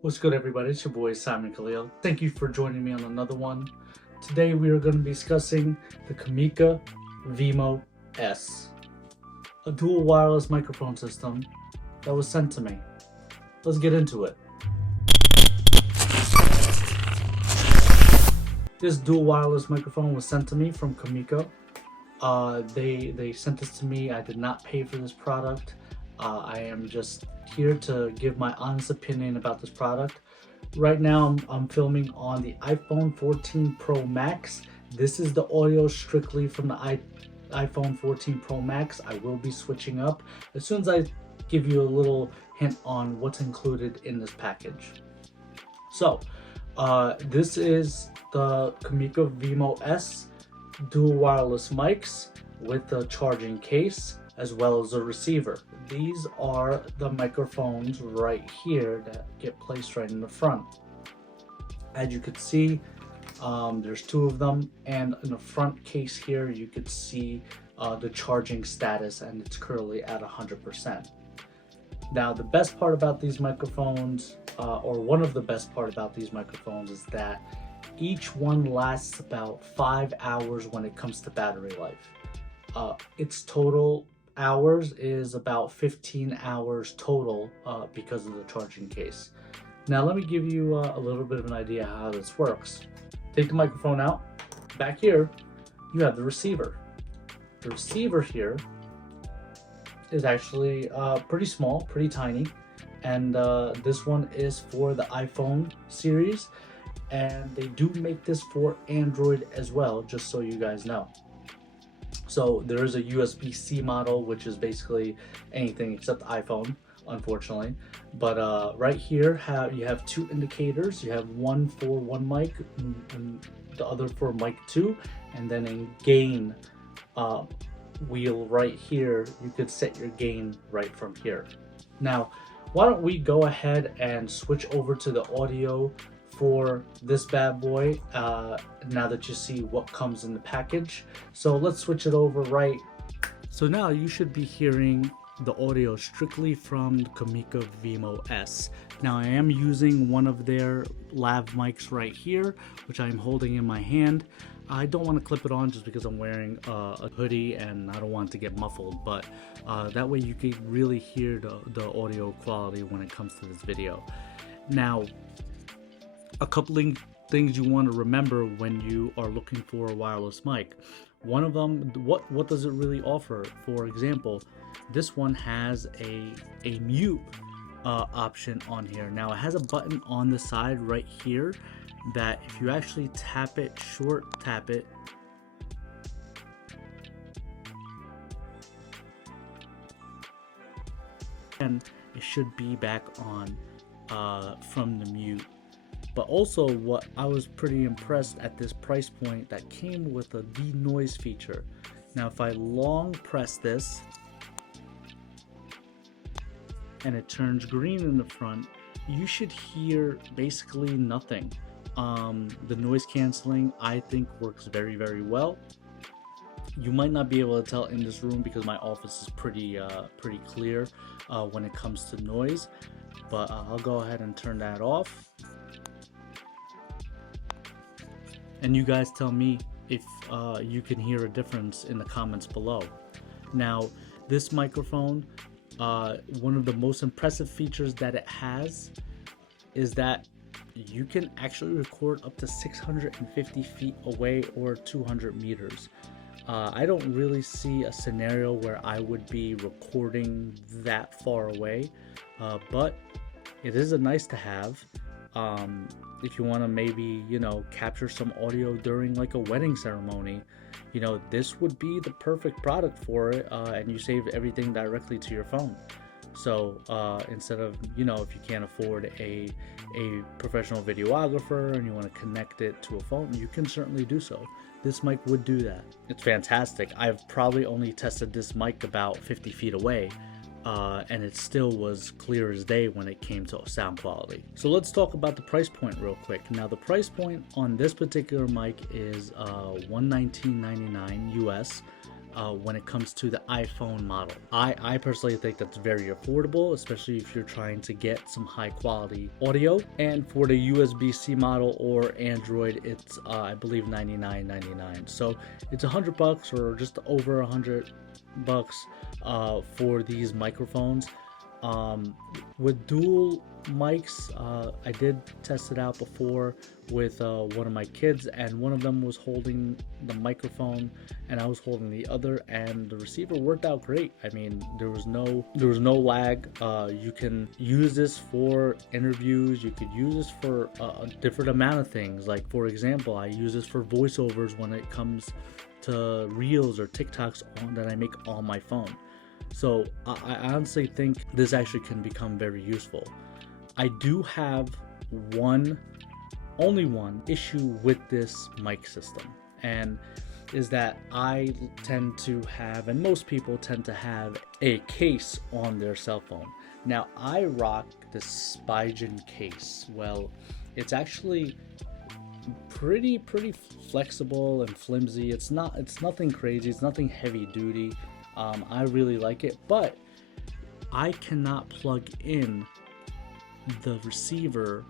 What's good, everybody? It's your boy Simon Khalil. Thank you for joining me on another one. Today we are going to be discussing the Kamika Vimo S, a dual wireless microphone system that was sent to me. Let's get into it. This dual wireless microphone was sent to me from Kamiko. They sent this to me. I did not pay for this product. I am just here to give my honest opinion about this product. Right now, I'm filming on the iPhone 14 Pro Max. This is the audio strictly from the iPhone 14 Pro Max. I will be switching up as soon as I give you a little hint on what's included in this package. So, this is the Kamiko Vimo S dual wireless mics with a charging case as well as a receiver. These are the microphones right here that get placed right in the front. As you could see, there's two of them, and in the front case here you could see the charging status, and it's currently at 100%. Now, the best part about these microphones, or one of the best part about these microphones, is that each one lasts about 5 hours when it comes to battery life. Its total hours is about 15 hours total because of the charging case. Now let me give you a little bit of an idea how this works. Take the microphone out. Back here, you have the receiver. The receiver here is actually pretty small, pretty tiny, and this one is for the iPhone series, and they do make this for Android as well, just so you guys know. So there is a USB-C model, which is basically anything except iPhone, unfortunately. But right here, you have two indicators. You have one for one mic and the other for mic 2, and then a gain wheel right here. You could set your gain right from here. Now, why don't we go ahead and switch over to the audio for this bad boy now that you see what comes in the package. So let's switch it over right. So now you should be hearing the audio strictly from the Kamiko Vimo S. Now I am using one of their lav mics right here, which I'm holding in my hand. I don't want to clip it on just because I'm wearing a hoodie and I don't want it to get muffled, but that way you can really hear the audio quality when it comes to this video. Now, a couple things you want to remember when you are looking for a wireless mic. One of them, what does it really offer? For example, this one has a mute option on here. Now it has a button on the side right here that if you actually tap it, short tap it, and it should be back on from the mute. But also, what I was pretty impressed at this price point, that came with a denoise feature. Now if I long press this and it turns green in the front, you should hear basically nothing. The noise canceling, I think, works very, very well. You might not be able to tell in this room because my office is pretty clear when it comes to noise, but I'll go ahead and turn that off. And you guys tell me if you can hear a difference in the comments below. Now, this microphone, one of the most impressive features that it has is that you can actually record up to 650 feet away or 200 meters. I don't really see a scenario where I would be recording that far away, but it is a nice to have. If you want to maybe, capture some audio during like a wedding ceremony, this would be the perfect product for it, and you save everything directly to your phone. So instead of, if you can't afford a professional videographer and you want to connect it to a phone, you can certainly do so. This mic would do that. It's fantastic. I've probably only tested this mic about 50 feet away, and it still was clear as day when it came to sound quality. So let's talk about the price point real quick. Now the price point on this particular mic is $119.99 US. when it comes to the iPhone model. I personally think that's very affordable, especially if you're trying to get some high quality audio. And for the USB-C model or Android, it's I believe $99.99. So it's $100 or just over $100 for these microphones. With dual mics, I did test it out before with one of my kids, and one of them was holding the microphone and I was holding the other, and the receiver worked out great. I mean, there was no lag. You can use this for interviews, you could use this for a different amount of things. Like, for example, I use this for voiceovers when it comes to reels or TikToks that I make on my phone. So I honestly think this actually can become very useful. I do have only one issue with this mic system, and is that I tend to have, and most people tend to have, a case on their cell phone. Now, I rock the Spigen case. Well, it's actually pretty flexible and flimsy. It's nothing crazy, it's nothing heavy duty. I really like it, but I cannot plug in the receiver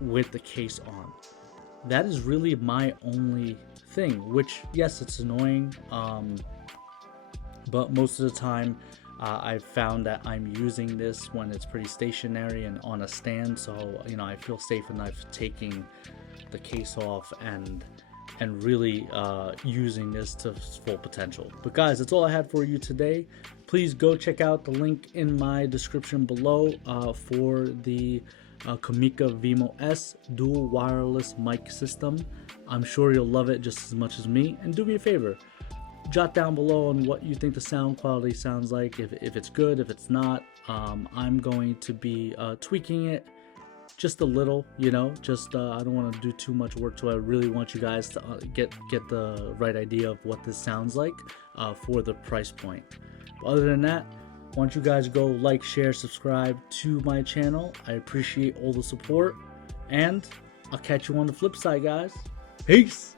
with the case on. That is really my only thing, which, yes, it's annoying, but most of the time I've found that I'm using this when it's pretty stationary and on a stand, so I feel safe enough taking the case off and really using this to its full potential. But guys, that's all I had for you today. Please go check out the link in my description below for the Comica Vimo S dual wireless mic system. I'm sure you'll love it just as much as me. And do me a favor, jot down below on what you think the sound quality sounds like, if it's good, if it's not. I'm going to be tweaking it just a little, I don't want to do too much work, so I really want you guys to get the right idea of what this sounds like for the price point. But other than that, I want you guys to go like, share, subscribe to my channel. I appreciate all the support, and I'll catch you on the flip side, guys. Peace.